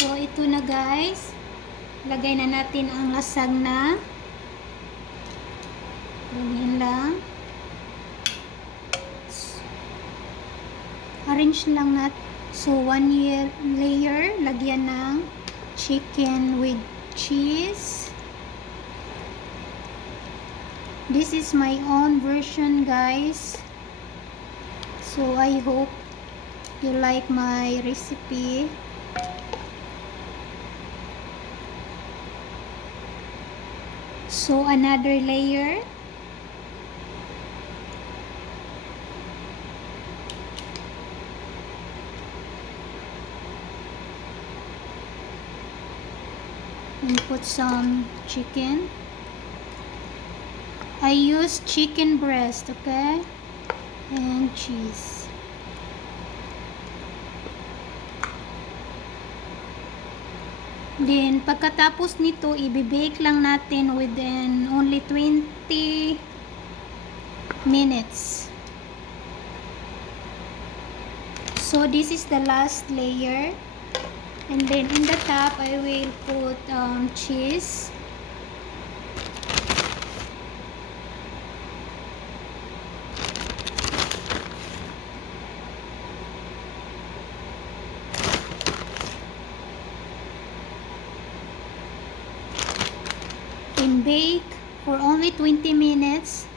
So, ito na guys. Lagay na natin ang lasagna. Ganyan lang. Arrange lang natin. So, one layer. Lagyan ng chicken with cheese. This is my own version guys. So, I hope you like my recipe. So, another layer. And put some chicken. I use chicken breast, okay? And cheese. Then, pagkatapos nito, i-bake lang natin within only 20 minutes. So, this is the last layer. And then, in the top, I will put cheese. And bake for only 20 minutes.